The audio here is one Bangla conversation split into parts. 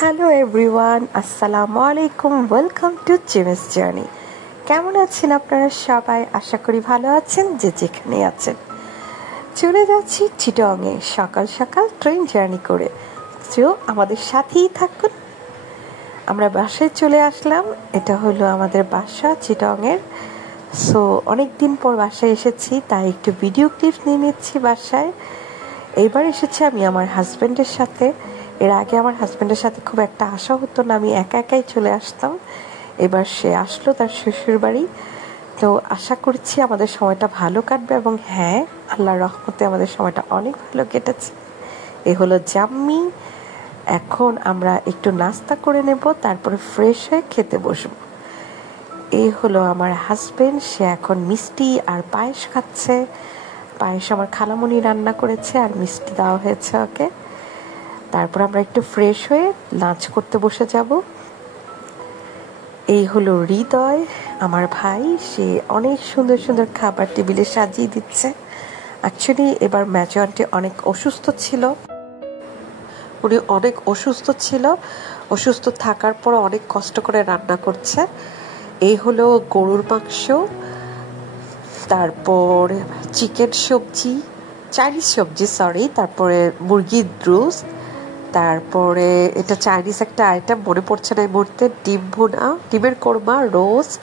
হ্যালো এভরিওয়ান, আসসালামু আলাইকুম। Welcome to Jimmy's journey. কেমন আছেন আপনারা সবাই? আশা করি ভালো আছেন যে যেখানে আছেন। চলে যাচ্ছি চিটংয়ে সকাল সকাল ট্রেন জার্নি করে। তো আমাদের সাথেই থাকুন। আমরা বাসায় চলে আসলাম। এটা হলো আমাদের বাসা চিটংয়ের। সো অনেক দিন পর বাসায় এসেছি, তাই একটু ভিডিও ক্লিপ নিয়ে নিচ্ছি বাসায়। এইবার এসেছি আমি আমার হাজব্যান্ডের সাথে। এর আগে আমার হাজব্যান্ডের সাথে খুব একটা আসা হতো না, আমি একা একাই চলে আসতাম। এবার সে আসলো তার শ্বশুর বাড়ি। তো আশা করছি আমাদের সময়টা ভালো কাটবে, এবং হ্যাঁ, আল্লাহর রহমতে আমাদের সময়টা অনেক ভালো কেটেছে। এ হলো জাম্মি। এখন আমরা একটু নাস্তা করে নেব, তারপরে ফ্রেশ হয়ে খেতে বসবো। এই হলো আমার হাজব্যান্ড, সে এখন মিষ্টি আর পায়েস খাচ্ছে। পায়েস আমার খালামণি রান্না করেছে আর মিষ্টি দেওয়া হয়েছে ওকে। তারপর আমরা একটু ফ্রেশ হয়ে লাঞ্চ করতে বসে যাব। এই হলো হৃদয়, আমার ভাই। সে অনেক সুন্দর সুন্দর খাবার টেবিলে সাজিয়ে দিচ্ছে। অ্যাকচুয়ালি এবার মেজো আন্টি অনেক অসুস্থ ছিল। উনি অনেক অসুস্থ ছিল, অসুস্থ থাকার পর অনেক কষ্ট করে রান্না করছে। এই হলো গরুর মাংস, তারপর চিকেন সবজি, চাইনিজ সবজি সরি, তারপরে মুরগির রোস্ট, তারপরে এটা চাইনিজ একটা আইটেম মনে পড়ছে না এই মুহূর্তে, ডিম ভুনা, ডিমের কোরমা, রোস্ট,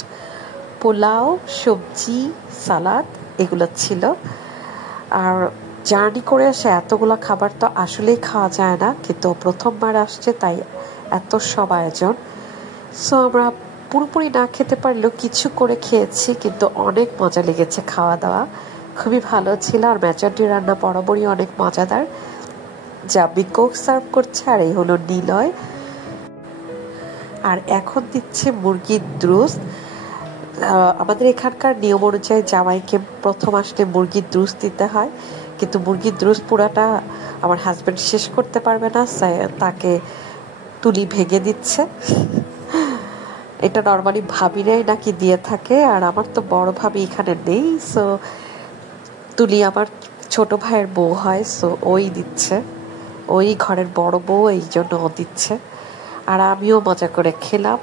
পোলাও, সবজি, সালাদ, এগুলো ছিল। আর জার্নি করে আসে এতগুলো খাবার তো আসলেই খাওয়া যায় না, কিন্তু প্রথমবার আসছে তাই এত সব আয়োজন। সো আমরা পুরোপুরি না খেতে পারলেও কিছু করে খেয়েছি, কিন্তু অনেক মজা লেগেছে। খাওয়া দাওয়া খুবই ভালো ছিল। আর মেজরিটি রান্না বরাবরই অনেক মজাদার। জাম্মি কোক সার্ভ করছে, আর এই হলো নিলয়। আর এখন দিচ্ছে মুরগির দ্রুস। আমাদের এখানকার নিয়ম অনুযায়ী জামাইকে প্রথম আসলে মুরগির দ্রুস দিতে হয়, কিন্তু মুরগির দ্রুস পুরাটা আমার হাজব্যান্ড শেষ করতে পারবে না, তাকে তুলি ভেঙে দিচ্ছে। এটা নর্মালি ভাবিরাই নাকি দিয়ে থাকে, আর আমার তো বড় ভাবি এখানে নেই। সো তুলি আমার ছোট ভাইয়ের বউ হয়, সো ওই দিচ্ছে, ওই ঘরের বড় বউ, এই জন্য ও দিচ্ছে। আর আমিও মজা করে খেলাম।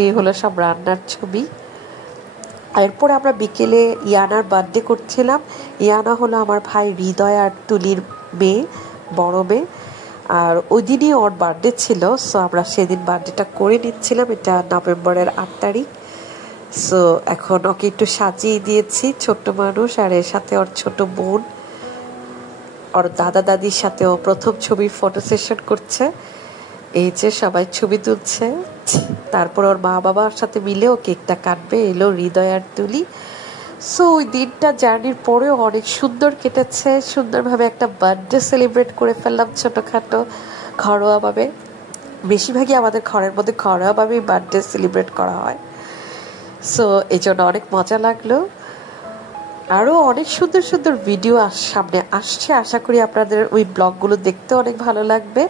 এই হলো সব রান্নার ছবি। এরপরে আমরা বিকেলে ইয়ানার বার্থডে করছিলাম। ইয়ানা হলো আমার ভাই হৃদয় আর তুলির মেয়ে, বড় মেয়ে। আর ওই দিনই ওর বার্থডে ছিল, সো আমরা সেদিন বার্থডেটা করে নিচ্ছিলাম। এটা নভেম্বরের 8 তারিখ। সো এখন ওকে একটু সাজিয়ে দিয়েছি, ছোট্ট মানুষ। আর এর সাথে ওর ছোট বোন, ওর দাদা দাদির সাথে ও প্রথম ছবির ফটো সেশন করছে। এই যে সবাই ছবি তুলছে। তারপর ওর মা বাবার সাথে মিলেও কেকটা কাটবে। এলো হৃদয় আর তুলি। সো ওই দিনটা জার্নির পরেও অনেক সুন্দর কেটেছে। সুন্দরভাবে একটা বার্থডে সেলিব্রেট করে ফেললাম ছোটোখাটো, ঘরোয়াভাবে। বেশিরভাগই আমাদের ঘরের মধ্যে ঘরোয়াভাবেই বার্থডে সেলিব্রেট করা হয়। সো এই জন্য অনেক মজা লাগলো। আরও অনেক সুন্দর সুন্দর ভিডিও সামনে আসছে। আশা করি আপনাদের ওই ব্লগগুলো দেখতে অনেক ভালো লাগবে।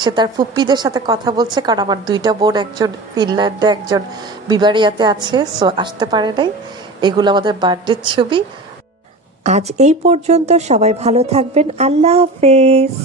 সে তার ফুপ্পিদের সাথে কথা বলছে, কারণ আমার দুইটা বোন, একজন ফিনল্যান্ডে, একজন বিবারিয়াতে আছে, সো আসতে পারে নাই। এগুলো আমাদের বার্থডের ছবি। আজ এই পর্যন্ত। সবাই ভালো থাকবেন। আল্লাহ হাফেজ।